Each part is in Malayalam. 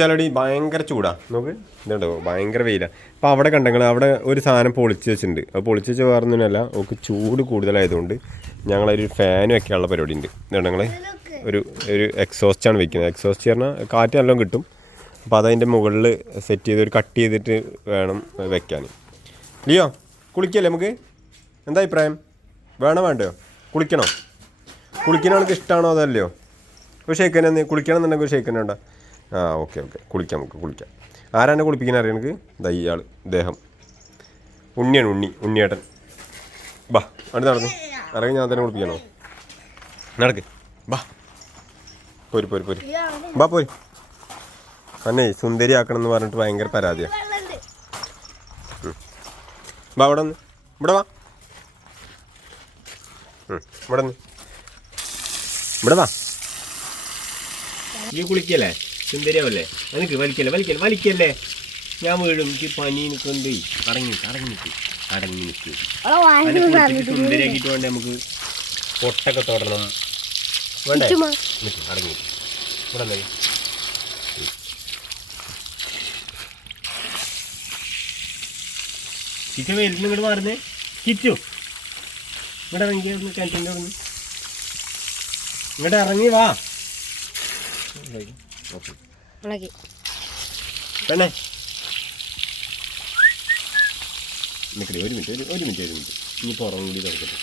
ചിലടി ഭയങ്കര ചൂടാ നോക്ക് ഇതുണ്ടോ ഭയങ്കര വെയിലാണ്. അപ്പോൾ അവിടെ കണ്ടെങ്കിൽ അവിടെ ഒരു സാധനം പൊളിച്ച് വെച്ചിട്ടുണ്ട്. അത് പൊളിച്ച് വെച്ച് വേറൊന്നുമല്ല, നമുക്ക് ചൂട് കൂടുതലായതുകൊണ്ട് ഞങ്ങളൊരു ഫാൻ വെക്കാനുള്ള പരിപാടി ഉണ്ട്. ഇതുകൊണ്ട് ഞങ്ങൾ ഒരു ഒരു എക്സോസ്റ്റാണ് വെക്കുന്നത്. എക്സോസ്റ്റ് പറഞ്ഞാൽ കാറ്റ് നല്ലോണം കിട്ടും. അപ്പോൾ അതതിൻ്റെ മുകളിൽ സെറ്റ് ചെയ്ത് ഒരു കട്ട് ചെയ്തിട്ട് വേണം വെക്കാൻ. ലിയോ കുളിക്കല്ലേ നമുക്ക്? എന്താ അഭിപ്രായം? വേണോ വേണ്ടയോ? കുളിക്കണോ? കുളിക്കണവർക്ക് ഇഷ്ടമാണോ അതല്ലയോ? ഒരു ഷേക്കനെ കുളിക്കണം എന്നുണ്ടെങ്കിൽ ഒരു ഷേക്കനെ ഉണ്ടോ? ആ ഓക്കെ കുളിക്കാം, നമുക്ക് കുളിക്കാം. ആരാണ് കുളിപ്പിക്കാൻ അറിയാം എനിക്ക്? ഇയാൾ ഇദ്ദേഹം ഉണ്ണിയാണ്, ഉണ്ണിയേട്ടൻ. ബാ അടുത്ത് നടന്നു ഇറങ്ങി, ഞാൻ തന്നെ കുളിപ്പിക്കണോ? നടക്ക് ബാ, പോര് ബാ പോര്. അന്നേ സുന്ദരി ആക്കണം എന്ന് പറഞ്ഞിട്ട് ഭയങ്കര പരാതിയാണ്. ബാ ഇവിടെ വന്ന്, ഇവിടെ വാ, ഇവിടെ വാ. നീ കുളിക്കല്ലേ? സുന്ദരിയാവല്ലേ? എനിക്ക് വലിക്കല്ലേ, ഞാൻ വീഴും. എനിക്ക് പനി നിൽക്കുന്നുണ്ട്. അടങ്ങി നിൽക്കും. സുന്ദരിയാക്കിയിട്ട് വേണ്ടേ നമുക്ക് പൊട്ടൊക്കെ തൊടണം. വേണ്ടേ? അടങ്ങി ഇവിടെ ചിറ്റ വെയിലിന് ഇങ്ങോട്ട് മാറുന്നേ. ചിച്ചു ഇവിടെ ഇറങ്ങി, കിണറ്റിൻ്റെ അവിടെ ഇങ്ങോട്ട് ഇറങ്ങി വാ. പെണ്ണേ നിൽക്കട്ടെ, ഒരു മിനിറ്റ് ഇനി പുറം കൂടി കഴിക്കട്ടെ.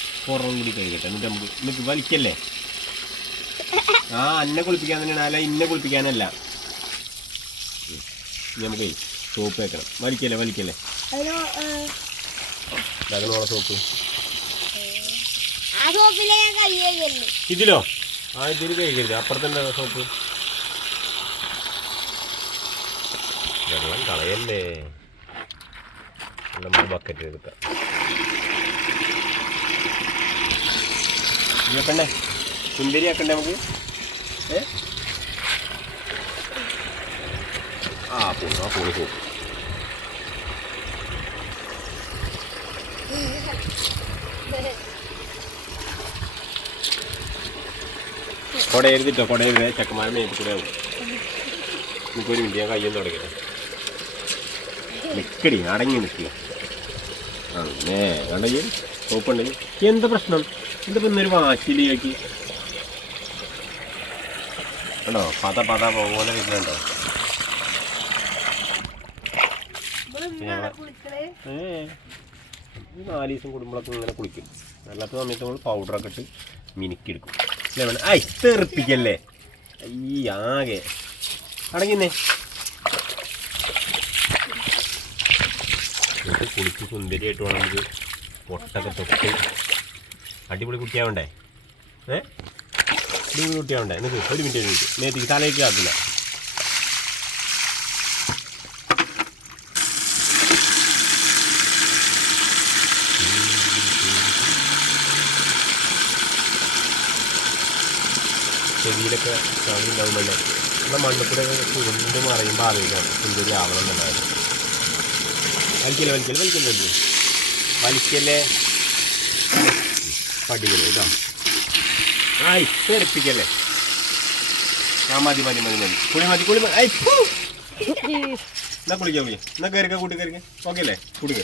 എന്നിട്ട് നമുക്ക് വലിക്കല്ലേ? ആ അന്നെ കുളിപ്പിക്കാൻ തന്നെയാണ്, അല്ല ഇന്നെ കുളിപ്പിക്കാനല്ല. നമുക്ക് സോപ്പ് വെക്കണം. വലിക്കല്ലേ സോപ്പ് ഇതിലോ? ആ ഇതിൽ കഴിക്കരുത്, അപ്പുറത്തന്നെ സോപ്പ്. വെള്ളം കളയല്ലേ, നമുക്ക് ബക്കറ്റ് എടുക്കാം. പെണ്ണേ സുന്ദരിയാക്കണ്ടേ നമുക്ക്? പോണി സോപ്പ്. കൊടയരുതിട്ടോ, കൊടയരുതേ, ചെക്കന്മാരെ മേത്ത് കൂടെ ആവും. എനിക്കൊരു മിനിറ്റ്, ഞാൻ കയ്യൊന്നും തുടങ്ങിയത്. നിൽക്കടി, അടങ്ങി നിൽക്കുക. അങ്ങനെ കണ്ടെങ്കിൽ സോപ്പുണ്ടെങ്കിൽ എന്താ പ്രശ്നം? എന്താ ഇന്നൊരു വാശിയിലേക്ക് കണ്ടോ? പത പോലെ വരുന്നുണ്ടോ? ഈ 4 ദിവസം കൂടുമ്പോഴൊക്കെ ഇങ്ങനെ കുളിക്കും. അല്ലാത്ത സമയത്ത് നമ്മൾ പൗഡറൊക്കെ ഇട്ട് മിനുക്കിയെടുക്കും. അല്ലേ വേണം? തെറിപ്പിക്കല്ലേ ഈ ആകെ അടങ്ങിന്നേ. കുളിച്ച് സുന്ദരിയായിട്ട് വേണം നമുക്ക് പൊട്ടൊക്കെ തൊട്ട് അടിപൊളി കുട്ടിയാവണ്ടേ? അടിപൊളി കുട്ടിയാവണ്ടേ? എന്നിട്ട് ഒരു മിനിറ്റ് നേരത്തേക്ക് തലയ്ക്ക് ആക്കില്ല. ചെവിയിലൊക്കെ ഉണ്ടാവുമ്പോഴേ നമ്മുടെ മണ്ണിക്കൂടെ ചുരുണ്ട് മറയുമ്പോൾ ആലോചിക്കണം സുന്ദരി ആവണം എന്നുണ്ടായിരുന്നു. വലിക്കല്ലേ പടിക്കല്ലേ കേട്ടോ. തെറിപ്പിക്കല്ലേ. ആ മതി കുളി എന്നാ കുളിക്കാൻ പോയി. എന്നാ കയറിക്ക, കൂട്ടി കയറിക്ക. ഓക്കെ അല്ലേ? കുടുക്ക്.